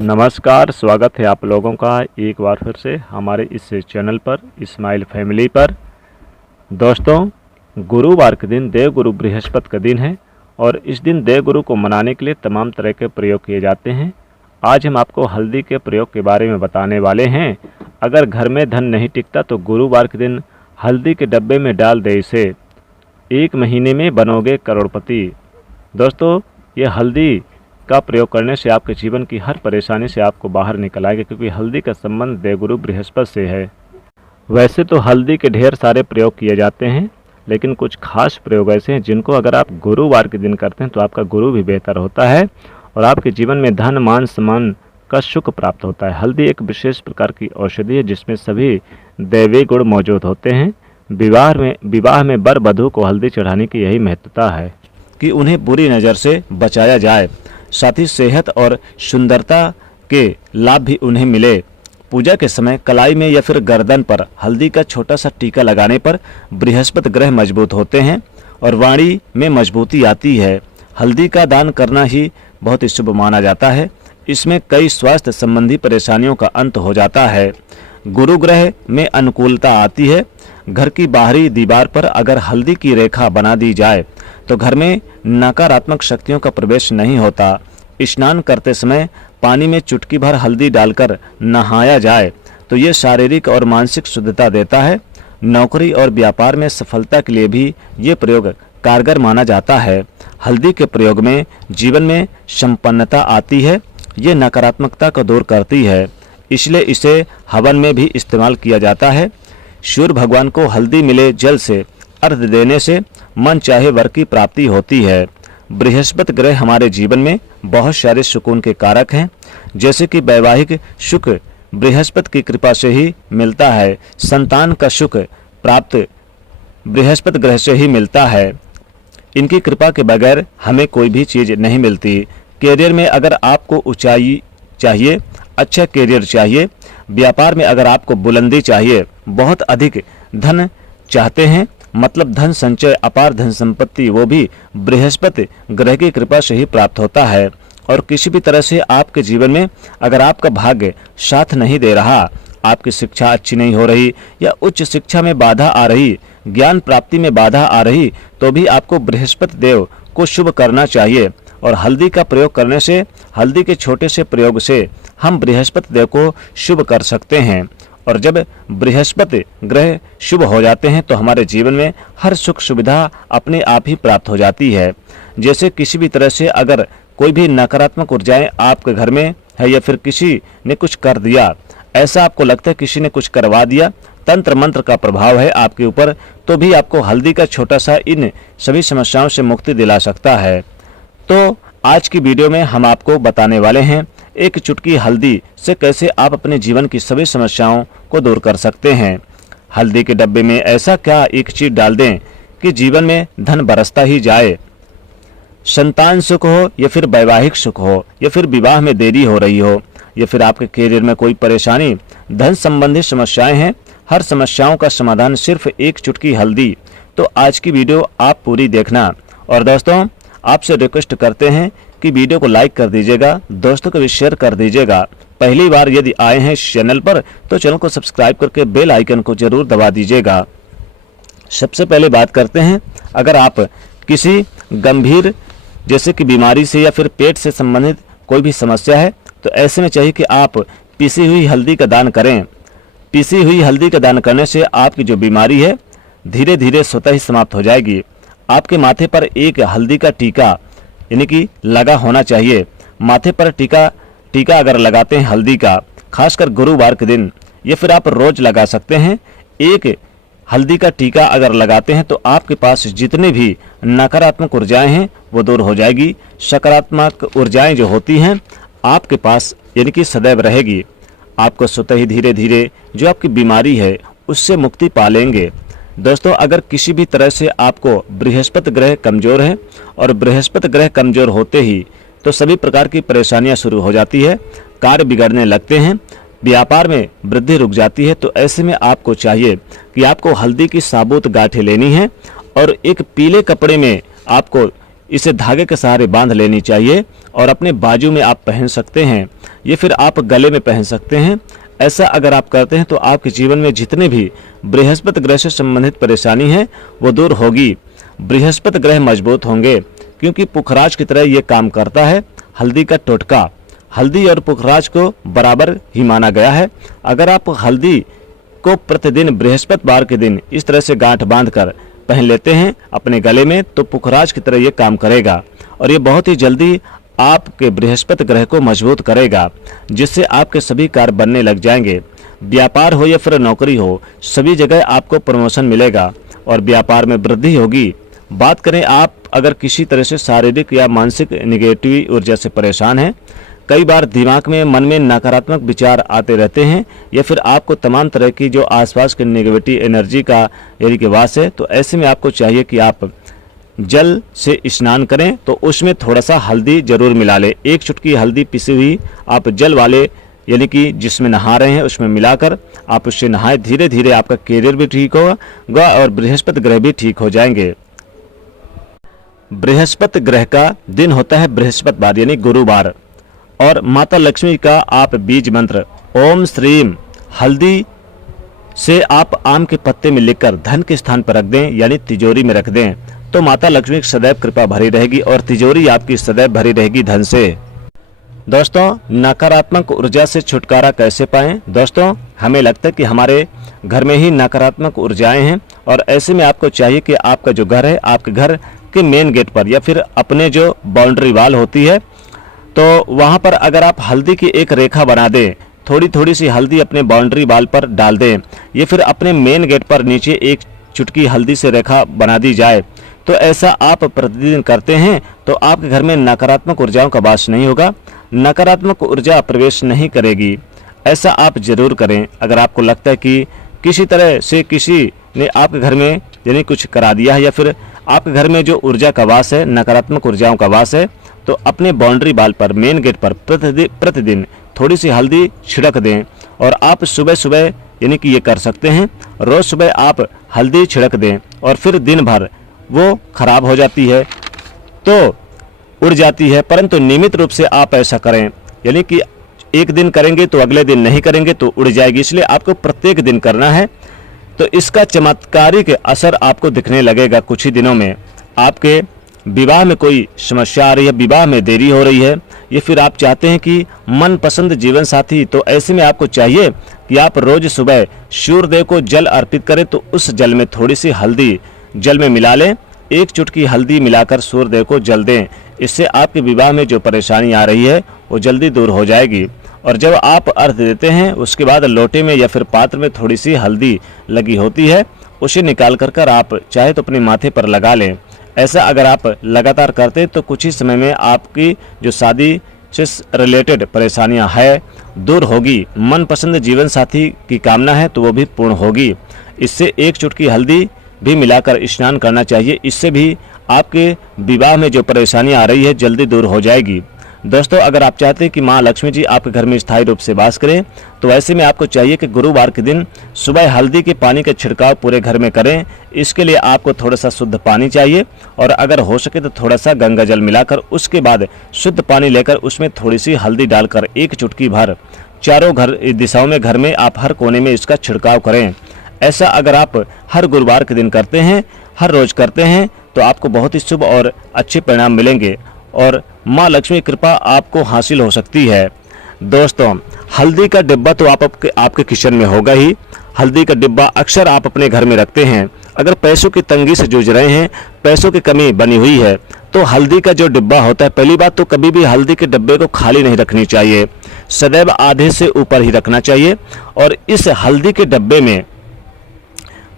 नमस्कार, स्वागत है आप लोगों का एक बार फिर से हमारे इस चैनल पर इस्माइल फैमिली पर। दोस्तों, गुरुवार के दिन देवगुरु बृहस्पति का दिन है और इस दिन देवगुरु को मनाने के लिए तमाम तरह के प्रयोग किए जाते हैं। आज हम आपको हल्दी के प्रयोग के बारे में बताने वाले हैं। अगर घर में धन नहीं टिकता तो गुरुवार के दिन हल्दी के डब्बे में डाल दे इसे, 1 महीने में बनोगे करोड़पति। दोस्तों, ये हल्दी का प्रयोग करने से आपके जीवन की हर परेशानी से आपको बाहर निकल आएगा, क्योंकि हल्दी का संबंध देवगुरु बृहस्पति से है। वैसे तो हल्दी के ढेर सारे प्रयोग किए जाते हैं, लेकिन कुछ खास प्रयोग ऐसे हैं जिनको अगर आप गुरुवार के दिन करते हैं तो आपका गुरु भी बेहतर होता है और आपके जीवन में धन मान सम्मान का सुख प्राप्त होता है। हल्दी एक विशेष प्रकार की औषधि है जिसमें सभी दैवी गुण मौजूद होते हैं। विवाह में वर वधू को हल्दी चढ़ाने की यही महत्वता है कि उन्हें बुरी नज़र से बचाया जाए, साथ ही सेहत और सुंदरता के लाभ भी उन्हें मिले। पूजा के समय कलाई में या फिर गर्दन पर हल्दी का छोटा सा टीका लगाने पर बृहस्पति ग्रह मजबूत होते हैं और वाणी में मजबूती आती है। हल्दी का दान करना ही बहुत ही शुभ माना जाता है। इसमें कई स्वास्थ्य संबंधी परेशानियों का अंत हो जाता है। गुरु ग्रह में अनुकूलता आती है। घर की बाहरी दीवार पर अगर हल्दी की रेखा बना दी जाए तो घर में नकारात्मक शक्तियों का प्रवेश नहीं होता। स्नान करते समय पानी में चुटकी भर हल्दी डालकर नहाया जाए तो ये शारीरिक और मानसिक शुद्धता देता है। नौकरी और व्यापार में सफलता के लिए भी ये प्रयोग कारगर माना जाता है। हल्दी के प्रयोग में जीवन में संपन्नता आती है। ये नकारात्मकता को दूर करती है, इसलिए इसे हवन में भी इस्तेमाल किया जाता है। सूर्य भगवान को हल्दी मिले जल से अर्घ्य देने से मन चाहे वर की प्राप्ति होती है। बृहस्पति ग्रह हमारे जीवन में बहुत सारे सुकून के कारक हैं, जैसे कि वैवाहिक सुख बृहस्पति की कृपा से ही मिलता है। संतान का सुख प्राप्त बृहस्पति ग्रह से ही मिलता है। इनकी कृपा के बगैर हमें कोई भी चीज़ नहीं मिलती। कैरियर में अगर आपको ऊंचाई चाहिए, अच्छा कैरियर चाहिए, व्यापार में अगर आपको बुलंदी चाहिए, बहुत अधिक धन चाहते हैं, मतलब धन संचय, अपार धन संपत्ति, वो भी बृहस्पति ग्रह की कृपा से ही प्राप्त होता है। और किसी भी तरह से आपके जीवन में अगर आपका भाग्य साथ नहीं दे रहा, आपकी शिक्षा अच्छी नहीं हो रही या उच्च शिक्षा में बाधा आ रही, ज्ञान प्राप्ति में बाधा आ रही, तो भी आपको बृहस्पति देव को शुभ करना चाहिए। और हल्दी का प्रयोग करने से, हल्दी के छोटे से प्रयोग से हम बृहस्पति देव को शुभ कर सकते हैं। और जब बृहस्पति ग्रह शुभ हो जाते हैं तो हमारे जीवन में हर सुख सुविधा अपने आप ही प्राप्त हो जाती है। जैसे किसी भी तरह से अगर कोई भी नकारात्मक ऊर्जाएं आपके घर में है या फिर किसी ने कुछ कर दिया, ऐसा आपको लगता है किसी ने कुछ करवा दिया, तंत्र मंत्र का प्रभाव है आपके ऊपर, तो भी आपको हल्दी का छोटा सा इन सभी समस्याओं से मुक्ति दिला सकता है। तो आज की वीडियो में हम आपको बताने वाले हैं एक चुटकी हल्दी से कैसे आप अपने जीवन की सभी समस्याओं को दूर कर सकते हैं। हल्दी के डब्बे में ऐसा क्या एक चीज डाल दें कि जीवन में धन बरसता ही जाए। संतान सुख हो या फिर वैवाहिक सुख हो या फिर विवाह में देरी हो रही हो या फिर आपके कैरियर में कोई परेशानी, धन संबंधी समस्याएं हैं, हर समस्याओं का समाधान सिर्फ एक चुटकी हल्दी। तो आज की वीडियो आप पूरी देखना। और दोस्तों, आपसे रिक्वेस्ट करते हैं कि वीडियो को लाइक कर दीजिएगा, दोस्तों को भी शेयर कर दीजिएगा। पहली बार यदि आए हैं इस चैनल पर तो चैनल को सब्सक्राइब करके बेल आइकन को जरूर दबा दीजिएगा। सबसे पहले बात करते हैं, अगर आप किसी गंभीर जैसे कि बीमारी से या फिर पेट से संबंधित कोई भी समस्या है तो ऐसे में चाहिए कि आप पिसी हुई हल्दी का दान करें। पिसी हुई हल्दी का दान करने से आपकी जो बीमारी है धीरे धीरे स्वतः ही समाप्त हो जाएगी। आपके माथे पर एक हल्दी का टीका यानी कि लगा होना चाहिए। माथे पर टीका अगर लगाते हैं हल्दी का, खासकर गुरुवार के दिन, या फिर आप रोज लगा सकते हैं, एक हल्दी का टीका अगर लगाते हैं तो आपके पास जितने भी नकारात्मक ऊर्जाएं हैं वो दूर हो जाएगी। सकारात्मक ऊर्जाएं जो होती हैं आपके पास यानी कि सदैव रहेगी। आपको स्वतः ही धीरे धीरे जो आपकी बीमारी है उससे मुक्ति पा लेंगे। दोस्तों, अगर किसी भी तरह से आपको बृहस्पति ग्रह कमजोर है और बृहस्पति ग्रह कमजोर होते ही तो सभी प्रकार की परेशानियां शुरू हो जाती है, कार्य बिगड़ने लगते हैं, व्यापार में वृद्धि रुक जाती है। तो ऐसे में आपको चाहिए कि आपको हल्दी की साबुत गांठें लेनी है और एक पीले कपड़े में आपको इसे धागे के सहारे बांध लेनी चाहिए और अपने बाजू में आप पहन सकते हैं। ये फिर आप गले में पहन सकते हैं। ऐसा अगर आप करते हैं तो आपके जीवन में जितने भी बृहस्पति ग्रह से संबंधित परेशानी है वो दूर होगी। बृहस्पति ग्रह मजबूत होंगे क्योंकि पुखराज की तरह ये काम करता है। हल्दी का टोटका, हल्दी और पुखराज को बराबर ही माना गया है। अगर आप हल्दी को प्रतिदिन बृहस्पतिवार के दिन इस तरह से गांठ बांधकर पहन लेते हैं अपने गले में तो पुखराज की तरह ये काम करेगा और ये बहुत ही जल्दी आपके बृहस्पति ग्रह को मजबूत करेगा, जिससे आपके सभी कार्य बनने लग जाएंगे। व्यापार हो या फिर नौकरी हो, सभी जगह आपको प्रमोशन मिलेगा और व्यापार में वृद्धि होगी। बात करें आप अगर किसी तरह से शारीरिक या मानसिक निगेटिव ऊर्जा से परेशान हैं, कई बार दिमाग में मन में नकारात्मक विचार आते रहते हैं या फिर आपको तमाम तरह की जो आसपास की नेगेटिविटी एनर्जी का यानी कि वास है, तो ऐसे में आपको चाहिए कि आप जल से स्नान करें तो उसमें थोड़ा सा हल्दी जरूर मिला लें। एक चुटकी हल्दी पिसी हुई आप जल वाले यानी कि जिसमें नहा रहे हैं उसमें मिलाकर आप उससे नहाएं। धीरे धीरे आपका कैरियर भी ठीक होगा और बृहस्पति ग्रह भी ठीक हो जाएंगे। बृहस्पति ग्रह का दिन होता है बृहस्पतिवार यानी गुरुवार और माता लक्ष्मी का आप बीज मंत्र ओम श्रीम हल्दी से आप आम के पत्ते में लिखकर धन के स्थान पर रख दें यानी तिजोरी में रख दें तो माता लक्ष्मी की सदैव कृपा भरी रहेगी और तिजोरी आपकी सदैव भरी रहेगी धन से। दोस्तों, नकारात्मक ऊर्जा से छुटकारा कैसे पाएं? दोस्तों, हमें लगता है कि हमारे घर में ही नकारात्मक ऊर्जाएं हैं और ऐसे में आपको चाहिए कि आपका जो घर है आपके घर के मेन गेट पर या फिर अपने जो बाउंड्री वाल होती है तो वहां पर अगर आप हल्दी की एक रेखा बना दें, थोड़ी थोड़ी सी हल्दी अपने बाउंड्री वाल पर डाल दें या फिर अपने मेन गेट पर नीचे एक चुटकी हल्दी से रेखा बना दी जाए तो ऐसा आप प्रतिदिन करते हैं तो आपके घर में नकारात्मक ऊर्जाओं का वास नहीं होगा, नकारात्मक ऊर्जा प्रवेश नहीं करेगी। ऐसा आप जरूर करें। अगर आपको लगता है कि किसी तरह से किसी ने आपके घर में यानी कुछ करा दिया है या फिर आपके घर में जो ऊर्जा का वास है, नकारात्मक ऊर्जाओं का वास है, तो अपने बाउंड्री वाल पर मेन गेट पर प्रतिदिन थोड़ी सी हल्दी छिड़क दें और आप सुबह सुबह यानी कि ये कर सकते हैं, रोज सुबह आप हल्दी छिड़क दें और फिर दिन भर वो खराब हो जाती है तो उड़ जाती है, परंतु नियमित रूप से आप ऐसा करें यानी कि एक दिन करेंगे तो अगले दिन नहीं करेंगे तो उड़ जाएगी, इसलिए आपको प्रत्येक दिन करना है। तो इसका चमत्कारिक असर आपको दिखने लगेगा कुछ ही दिनों में। आपके विवाह में कोई समस्या आ रही है, विवाह में देरी हो रही है या फिर आप चाहते हैं कि मनपसंद जीवन साथी, तो ऐसे में आपको चाहिए कि आप रोज सुबह सूर्यदेव को जल अर्पित करें तो उस जल में थोड़ी सी हल्दी जल में मिला लें, एक चुटकी हल्दी मिलाकर सूर्यदेव को जल दें। इससे आपके विवाह में जो परेशानी आ रही है वो जल्दी दूर हो जाएगी। और जब आप अर्घ देते हैं उसके बाद लोटे में या फिर पात्र में थोड़ी सी हल्दी लगी होती है, उसे निकाल कर आप चाहे तो अपने माथे पर लगा लें। ऐसा अगर आप लगातार करते तो कुछ ही समय में आपकी जो शादी से रिलेटेड परेशानियां है दूर होगी, मनपसंद जीवन साथी की कामना है तो वो भी पूर्ण होगी। इससे एक चुटकी हल्दी भी मिलाकर स्नान करना चाहिए, इससे भी आपके विवाह में जो परेशानी आ रही है जल्दी दूर हो जाएगी। दोस्तों, अगर आप चाहते हैं कि माँ लक्ष्मी जी आपके घर में स्थायी रूप से वास करें तो ऐसे में आपको चाहिए कि गुरुवार के दिन सुबह हल्दी के पानी का छिड़काव पूरे घर में करें। इसके लिए आपको थोड़ा सा शुद्ध पानी चाहिए और अगर हो सके तो थोड़ा सा गंगा जल मिलाकर उसके बाद शुद्ध पानी लेकर उसमें थोड़ी सी हल्दी डालकर एक चुटकी भर चारों घर दिशाओं में घर में आप हर कोने में इसका छिड़काव करें। ऐसा अगर आप हर गुरुवार के दिन करते हैं, हर रोज करते हैं तो आपको बहुत ही शुभ और अच्छे परिणाम मिलेंगे और माँ लक्ष्मी कृपा आपको हासिल हो सकती है। दोस्तों, हल्दी का डिब्बा तो आपके किचन में होगा ही। हल्दी का डिब्बा अक्सर आप अपने घर में रखते हैं। अगर पैसों की तंगी से जूझ रहे हैं, पैसों की कमी बनी हुई है तो हल्दी का जो डिब्बा होता है, पहली बात तो कभी भी हल्दी के डिब्बे को खाली नहीं रखनी चाहिए, सदैव आधे से ऊपर ही रखना चाहिए। और इस हल्दी के डिब्बे में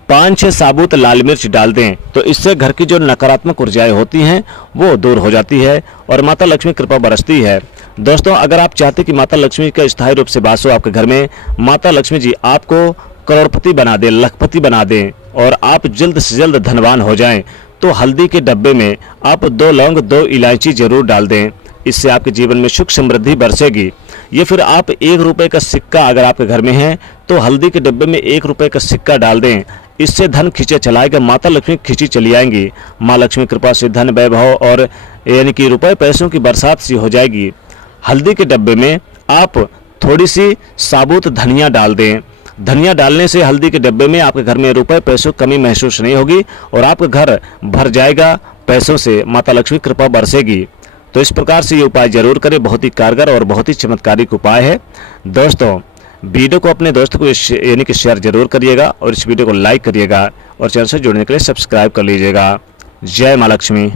5-6 साबुत लाल मिर्च डाल दें तो इससे घर की जो नकारात्मक ऊर्जाएं होती हैं वो दूर हो जाती है और माता लक्ष्मी कृपा बरसती है। दोस्तों, अगर आप चाहते कि माता लक्ष्मी का स्थायी रूप से वास हो आपके घर में, माता लक्ष्मी जी आपको करोड़पति बना दें, लखपति बना दें और आप जल्द से जल्द धनवान हो जाएं, तो हल्दी के डब्बे में आप 2 लौंग 2 इलायची जरूर डाल दें। इससे आपके जीवन में सुख समृद्धि बरसेगी। ये फिर आप 1 रुपये का सिक्का अगर आपके घर में है तो हल्दी के डिब्बे में 1 रुपये का सिक्का डाल दें, इससे धन खींचे चलाएगा, माता लक्ष्मी खींची चली आएंगी। माँ लक्ष्मी कृपा से धन वैभव और यानी कि रुपए पैसों की बरसात सी हो जाएगी। हल्दी के डब्बे में आप थोड़ी सी साबुत धनिया डाल दें। धनिया डालने से हल्दी के डब्बे में आपके घर में रुपए पैसों कमी महसूस नहीं होगी और आपका घर भर जाएगा पैसों से, माता लक्ष्मी कृपा बरसेगी। तो इस प्रकार से ये उपाय जरूर करें, बहुत ही कारगर और बहुत ही चमत्कारिक उपाय है। दोस्तों वीडियो को अपने दोस्तों को यानी कि शेयर जरूर करिएगा और इस वीडियो को लाइक करिएगा और चैनल से जुड़ने के लिए सब्सक्राइब कर लीजिएगा। जय माँ लक्ष्मी।